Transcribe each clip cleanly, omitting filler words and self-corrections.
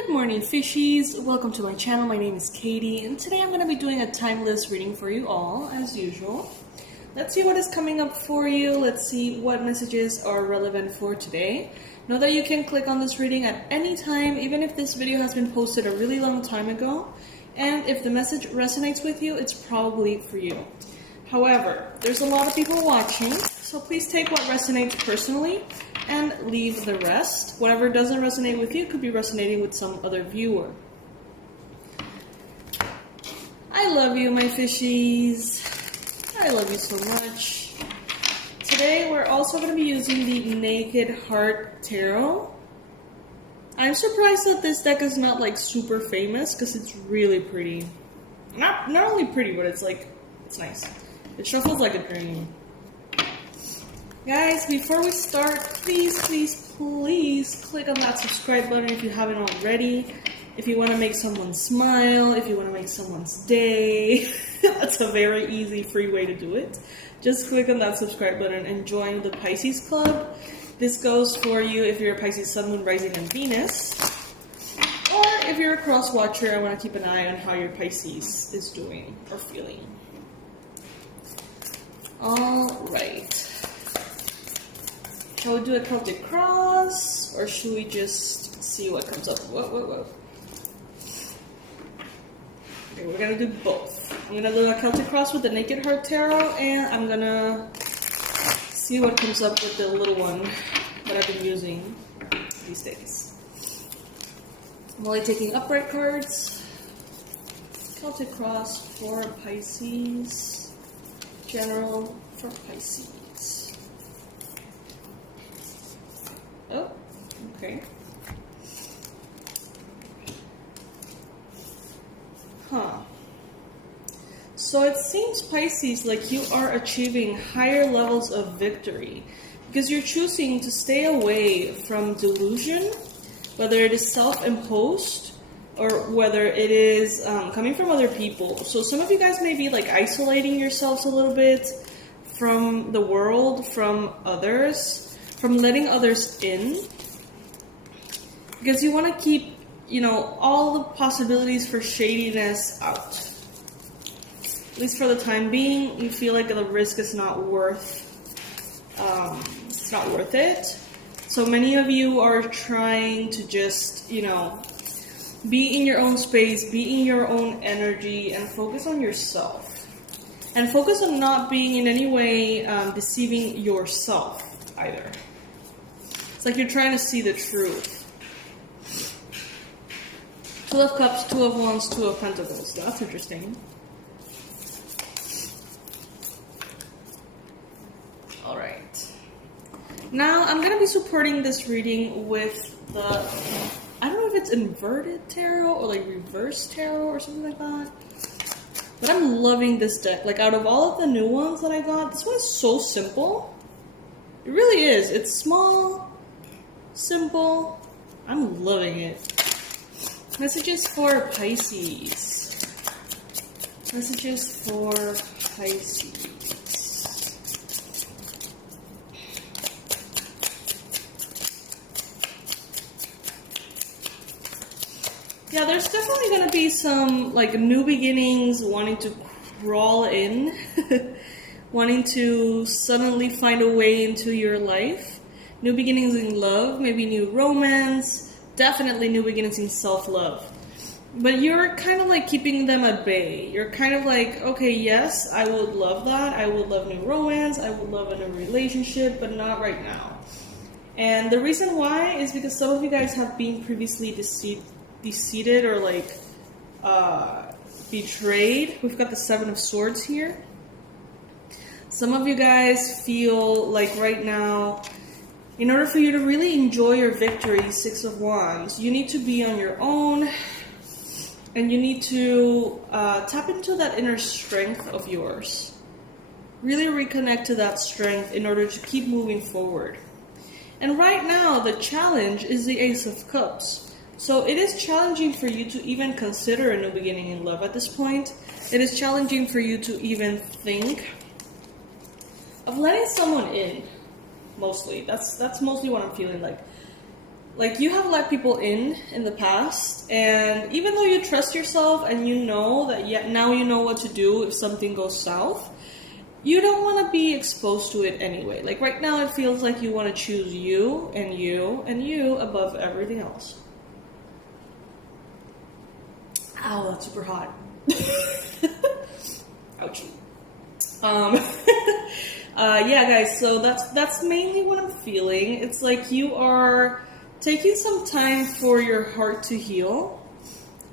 Good morning, fishies. Welcome to my channel. My name is Katie, and today I'm going to be doing a timeless reading for you all, as usual. Let's see what is coming up for you. Let's see what messages are relevant for today. Know that you can click on this reading at any time, even if this video has been posted a really long time ago. And if the message resonates with you, it's probably for you. However, there's a lot of people watching, so please take what resonates personally and leave the rest. Whatever doesn't resonate with you could be resonating with some other viewer. I love you, my fishies. I love you so much. Today we're also going to be using the Naked Heart Tarot. I'm surprised that this deck is not like super famous because it's really pretty. Not only pretty, but it's nice. It shuffles like a dream. Guys, before we start, please click on that subscribe button if you haven't already. If you want to make someone smile, if you want to make someone's day, that's a very easy, free way to do it. Just click on that subscribe button and join the Pisces Club. This goes for you if you're a Pisces Sun, Moon, Rising, and Venus. Or if you're a cross watcher, I want to keep an eye on how your Pisces is doing or feeling. Alright. Shall we do a Celtic cross, or should we just see what comes up? Whoa. Okay, we're gonna do both. I'm gonna do a Celtic cross with the Naked Heart Tarot, and I'm gonna see what comes up with the little one that I've been using these days. I'm only taking upright cards. Celtic cross for Pisces. General for Pisces. Oh, okay. So it seems, Pisces, like you are achieving higher levels of victory because you're choosing to stay away from delusion, whether it is self-imposed or whether it is coming from other people. So some of you guys may be like isolating yourselves a little bit from the world, from others, from letting others in, because you want to keep, all the possibilities for shadiness out. At least for the time being, you feel like the risk is not worth it. So many of you are trying to just, be in your own space, be in your own energy, and focus on yourself. And focus on not being in any way deceiving yourself either. It's like you're trying to see the truth. Two of Cups, Two of Wands, Two of Pentacles. That's interesting. Alright. Now, I'm going to be supporting this reading with the, I don't know if it's inverted tarot or like reverse tarot or something like that. But I'm loving this deck. Like, out of all of the new ones that I got, this one is so simple. It really is. It's small, simple. I'm loving it. Messages for Pisces. Messages for Pisces. Yeah, there's definitely going to be some like new beginnings, wanting to crawl in, wanting to suddenly find a way into your life. New beginnings in love, maybe new romance. Definitely new beginnings in self-love. But you're kind of like keeping them at bay. You're kind of like, okay, yes, I would love that. I would love new romance. I would love a new relationship, but not right now. And the reason why is because some of you guys have been previously deceived or like betrayed. We've got the Seven of Swords here. Some of you guys feel like right now, in order for you to really enjoy your victory, Six of Wands, you need to be on your own, and you need to tap into that inner strength of yours. Really reconnect to that strength in order to keep moving forward. And right now, the challenge is the Ace of Cups. So it is challenging for you to even consider a new beginning in love at this point. It is challenging for you to even think of letting someone in. Mostly. That's mostly what I'm feeling like. Like, you have let people in the past, and even though you trust yourself and you know that now you know what to do if something goes south, you don't want to be exposed to it anyway. Like, right now it feels like you want to choose you and you and you above everything else. Ow, that's super hot. Ouch. Yeah, guys, so that's mainly what I'm feeling. It's like you are taking some time for your heart to heal.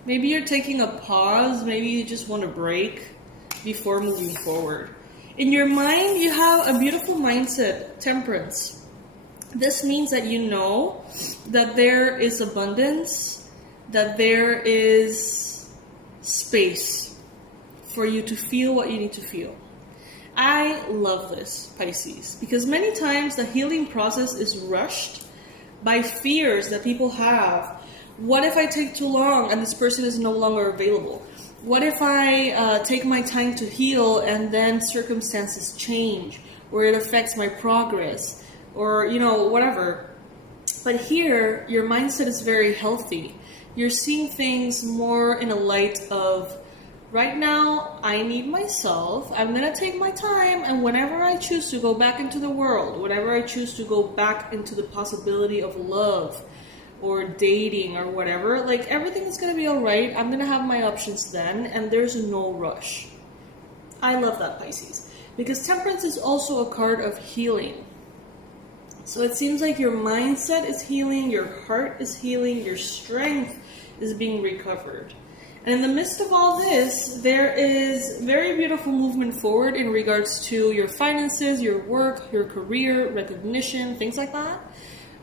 Maybe you're taking a pause. Maybe you just want a break before moving forward. In your mind, you have a beautiful mindset, temperance. This means that you know that there is abundance, that there is space for you to feel what you need to feel. I love this, Pisces, because many times the healing process is rushed by fears that people have. What if I take too long and this person is no longer available? What if I take my time to heal and then circumstances change, or it affects my progress, or, whatever. But here, your mindset is very healthy. You're seeing things more in a light of, right now, I need myself. I'm going to take my time, and whenever I choose to go back into the world, whenever I choose to go back into the possibility of love or dating or whatever, like, everything is going to be all right. I'm going to have my options then, and there's no rush. I love that, Pisces, because temperance is also a card of healing. So it seems like your mindset is healing, your heart is healing, your strength is being recovered. And in the midst of all this, there is very beautiful movement forward in regards to your finances, your work, your career, recognition, things like that.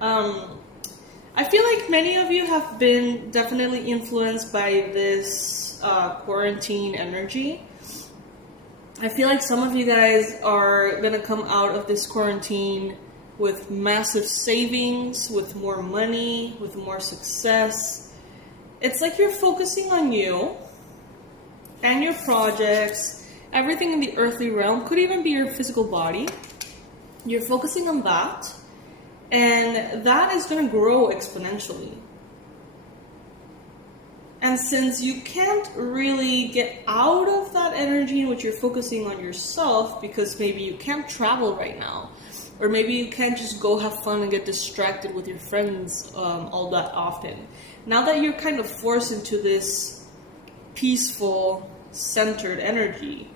I feel like many of you have been definitely influenced by this quarantine energy. I feel like some of you guys are going to come out of this quarantine with massive savings, with more money, with more success. It's like you're focusing on you and your projects, everything in the earthly realm, could even be your physical body. You're focusing on that, and that is going to grow exponentially. And since you can't really get out of that energy in which you're focusing on yourself, because maybe you can't travel right now, or maybe you can't just go have fun and get distracted with your friends all that often. Now that you're kind of forced into this peaceful, centered energy,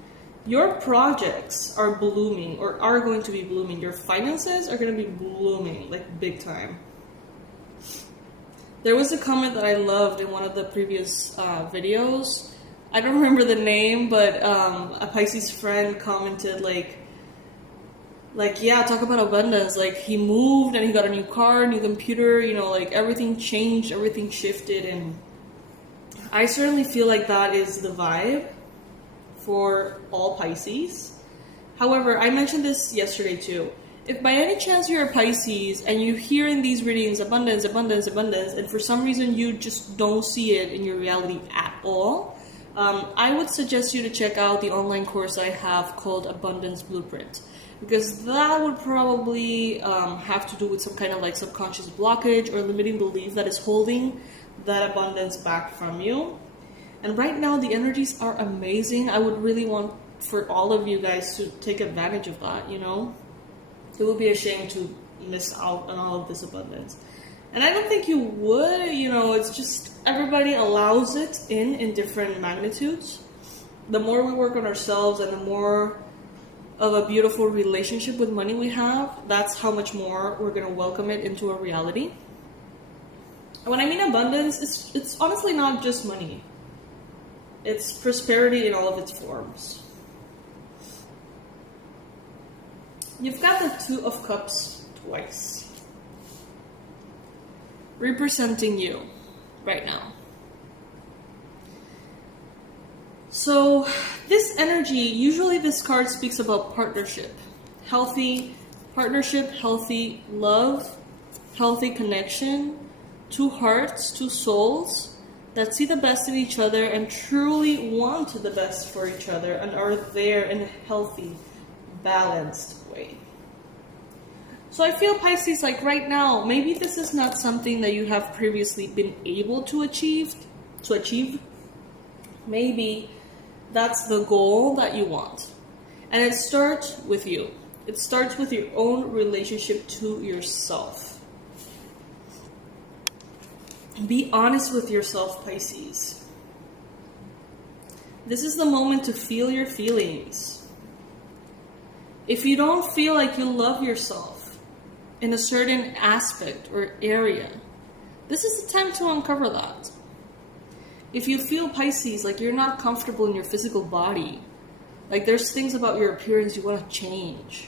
your projects are blooming, or are going to be blooming. Your finances are going to be blooming, like, big time. There was a comment that I loved in one of the previous videos. I don't remember the name, but a Pisces friend commented, like, yeah, talk about abundance. Like, he moved and he got a new car, new computer, like, everything changed, everything shifted. And I certainly feel like that is the vibe for all Pisces. However, I mentioned this yesterday too. If by any chance you're a Pisces and you hear in these readings abundance, abundance, abundance, and for some reason you just don't see it in your reality at all, I would suggest you to check out the online course I have called Abundance Blueprint. Because that would probably have to do with some kind of like subconscious blockage or limiting belief that is holding that abundance back from you. And right now the energies are amazing. I would really want for all of you guys to take advantage of that, It would be a shame to miss out on all of this abundance. And I don't think you would, it's just everybody allows it in different magnitudes. The more we work on ourselves and the more of a beautiful relationship with money we have, that's how much more we're going to welcome it into our reality. And when I mean abundance, it's honestly not just money. It's prosperity in all of its forms. You've got the Two of Cups twice, representing you right now. So this energy, usually this card speaks about partnership, healthy partnership, healthy love, healthy connection, two hearts, two souls that see the best in each other and truly want the best for each other and are there in a healthy, balanced way. So I feel, Pisces, like right now, maybe this is not something that you have previously been able to achieve. Maybe that's the goal that you want. And it starts with you. It starts with your own relationship to yourself. Be honest with yourself, Pisces. This is the moment to feel your feelings. If you don't feel like you love yourself in a certain aspect or area, this is the time to uncover that. If you feel, Pisces, like you're not comfortable in your physical body, like there's things about your appearance you want to change,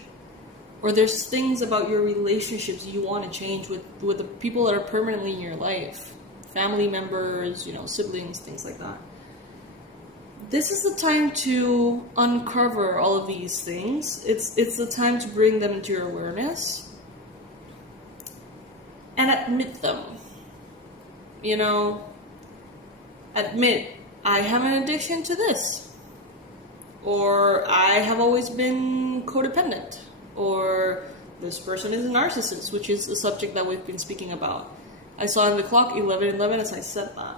or there's things about your relationships you want to change with the people that are permanently in your life, family members, siblings, things like that. This is the time to uncover all of these things. It's the time to bring them into your awareness and admit them. Admit, I have an addiction to this. Or I have always been codependent. Or this person is a narcissist, which is a subject that we've been speaking about. I saw in the clock 11:11 as I said that.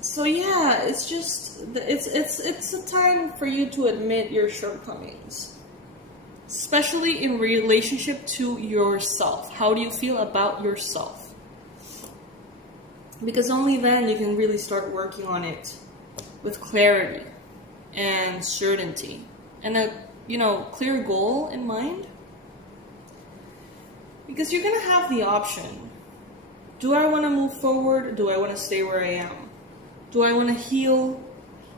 So yeah, it's just, it's a time for you to admit your shortcomings. Especially in relationship to yourself. How do you feel about yourself? Because only then you can really start working on it with clarity and certainty and a clear goal in mind. Because you're gonna have the option. Do I want to move forward? Do I want to stay where I am? Do I want to heal?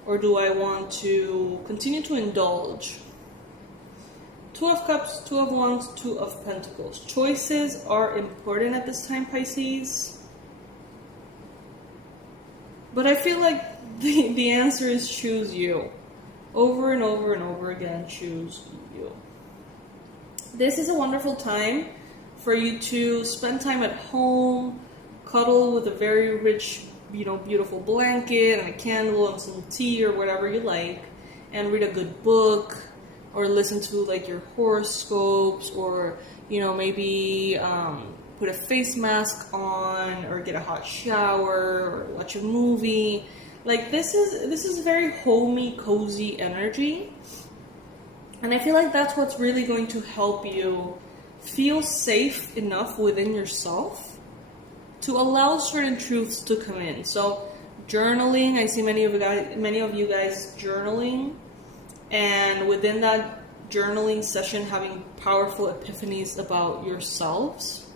Or do I want to continue to indulge? Two of Cups, Two of Wands, Two of Pentacles. Choices are important at this time, Pisces. But I feel like the answer is choose you. Over and over and over again, choose you. This is a wonderful time for you to spend time at home, cuddle with a very rich, beautiful blanket and a candle and some tea or whatever you like, and read a good book, or listen to like your horoscopes, or maybe put a face mask on, or get a hot shower, or watch a movie. Like this is very homey, cozy energy, and I feel like that's what's really going to help you feel safe enough within yourself to allow certain truths to come in. So journaling, I see many of you guys journaling, and within that journaling session having powerful epiphanies about yourselves.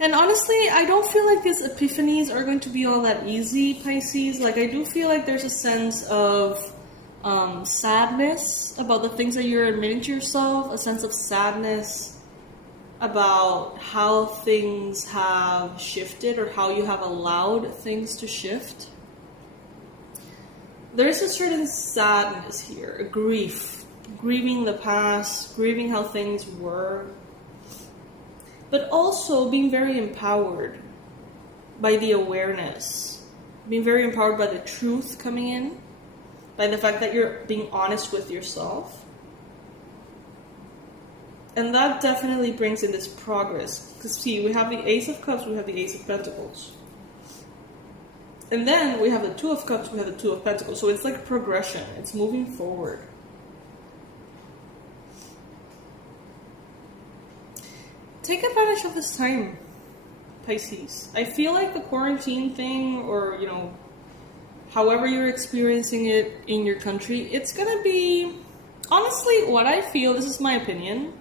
And honestly, I don't feel like these epiphanies are going to be all that easy, Pisces. Like, I do feel like there's a sense of sadness about the things that you're admitting to yourself, a sense of sadness about how things have shifted or how you have allowed things to shift. There's a certain sadness here, a grief, grieving the past, grieving how things were, but also being very empowered by the awareness, being very empowered by the truth coming in, by the fact that you're being honest with yourself. And that definitely brings in this progress. Because see, we have the Ace of Cups, we have the Ace of Pentacles. And then we have the Two of Cups, we have the Two of Pentacles. So it's like progression, it's moving forward. Take advantage of this time, Pisces. I feel like the quarantine thing, or, however you're experiencing it in your country, it's gonna be, honestly, what I feel, this is my opinion,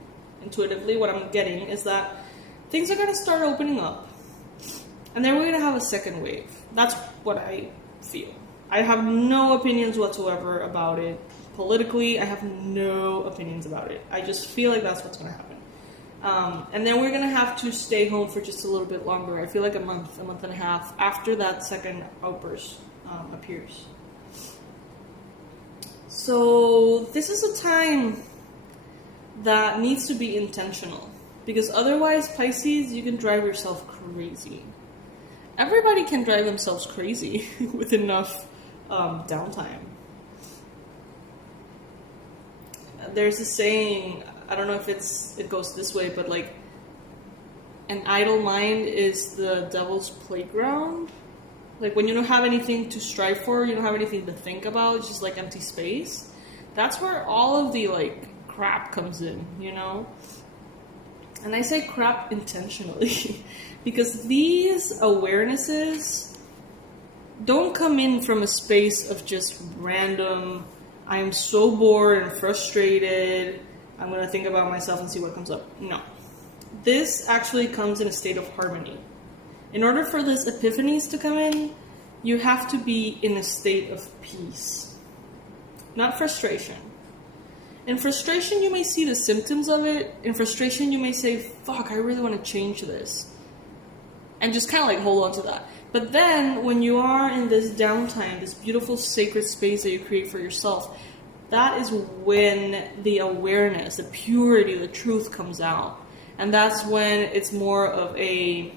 intuitively, what I'm getting, is that things are gonna start opening up. And then we're gonna have a second wave. That's what I feel. I have no opinions whatsoever about it. Politically, I have no opinions about it. I just feel like that's what's gonna happen. And then we're going to have to stay home for just a little bit longer. I feel like a month and a half after that second outburst appears. So this is a time that needs to be intentional. Because otherwise, Pisces, you can drive yourself crazy. Everybody can drive themselves crazy with enough downtime. There's a saying, I don't know if it goes this way, but like an idle mind is the devil's playground. Like when you don't have anything to strive for, you don't have anything to think about, it's just like empty space. That's where all of the like crap comes in, you know? And I say crap intentionally because these awarenesses don't come in from a space of just random, I am so bored and frustrated, I'm going to think about myself and see what comes up. No. This actually comes in a state of harmony. In order for these epiphanies to come in, you have to be in a state of peace, not frustration. In frustration, you may see the symptoms of it. In frustration, you may say, fuck, I really want to change this. And just kind of like hold on to that. But then when you are in this downtime, this beautiful sacred space that you create for yourself, that is when the awareness, the purity, the truth comes out. And that's when it's more of a,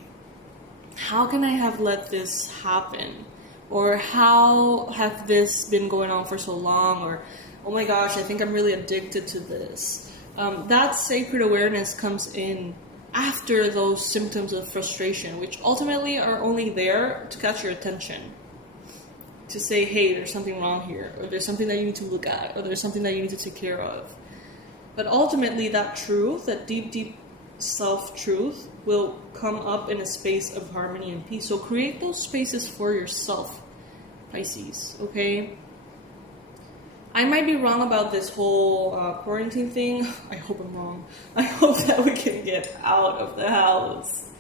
how can I have let this happen? Or how have this been going on for so long? Or, oh my gosh, I think I'm really addicted to this. That sacred awareness comes in after those symptoms of frustration, which ultimately are only there to catch your attention. To say, hey, there's something wrong here, or there's something that you need to look at, or there's something that you need to take care of. But ultimately, that truth, that deep, deep self-truth, will come up in a space of harmony and peace. So create those spaces for yourself, Pisces, okay? I might be wrong about this whole quarantine thing. I hope I'm wrong. I hope that we can get out of the house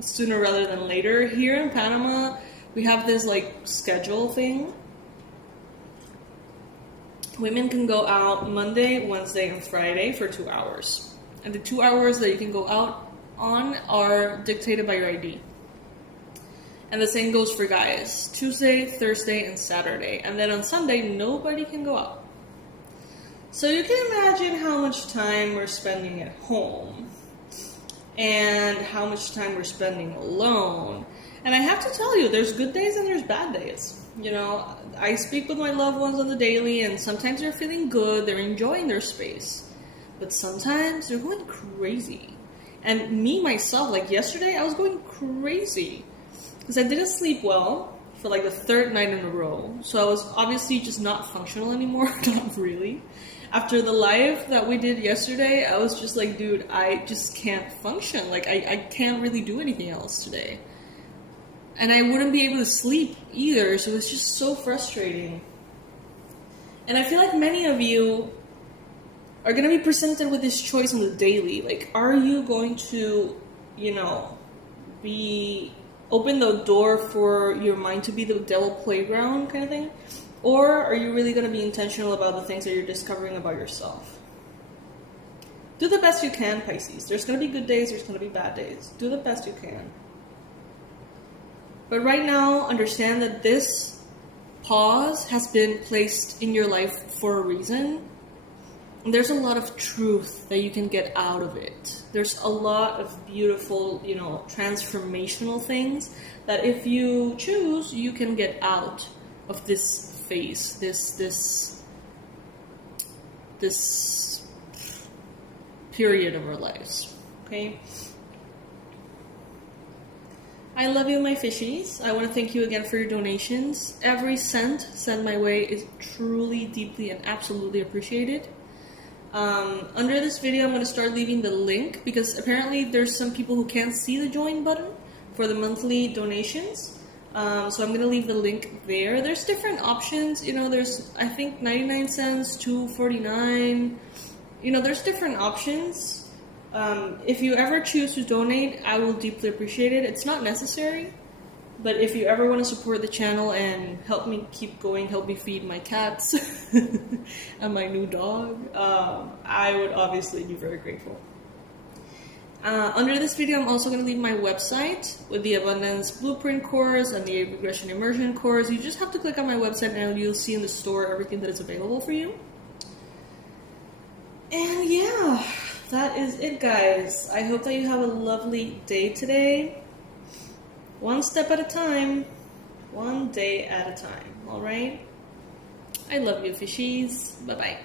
sooner rather than later. Here in Panama, we have this like schedule thing. Women can go out Monday, Wednesday, and Friday for 2 hours. And the 2 hours that you can go out on are dictated by your ID. And the same goes for guys. Tuesday, Thursday, and Saturday. And then on Sunday, nobody can go out. So you can imagine how much time we're spending at home. And how much time we're spending alone. And I have to tell you, there's good days and there's bad days. You know, I speak with my loved ones on the daily, and sometimes they're feeling good, they're enjoying their space. But sometimes they're going crazy. And me, myself, like yesterday, I was going crazy. Because I didn't sleep well for like the third night in a row. So I was obviously just not functional anymore. Not really. After the live that we did yesterday, I was just like, dude, I just can't function. Like, I can't really do anything else today. And I wouldn't be able to sleep either. So it was just so frustrating. And I feel like many of you are going to be presented with this choice on the daily. Like, are you going to, you know, open the door for your mind to be the devil playground kind of thing? Or are you really going to be intentional about the things that you're discovering about yourself? Do the best you can, Pisces. There's going to be good days, there's going to be bad days. Do the best you can. But right now, understand that this pause has been placed in your life for a reason. And there's a lot of truth that you can get out of it. There's a lot of beautiful, you know, transformational things that if you choose, you can get out of this phase, this period of our lives, okay? I love you, my fishies. I want to thank you again for your donations. Every cent sent my way is truly, deeply, and absolutely appreciated. Under this video, I'm going to start leaving the link because apparently there's some people who can't see the join button for the monthly donations. So I'm going to leave the link there. There's different options. You know, there's, I think, 99 cents, $2.49. You know, there's different options. If you ever choose to donate, I will deeply appreciate it. It's not necessary. But if you ever want to support the channel and help me keep going, help me feed my cats and my new dog, I would obviously be very grateful. Under this video, I'm also going to leave my website with the Abundance Blueprint course and the Regression Immersion course. You just have to click on my website and you'll see in the store everything that is available for you. And yeah, that is it, guys. I hope that you have a lovely day today. One step at a time, one day at a time, all right? I love you, fishies. Bye-bye.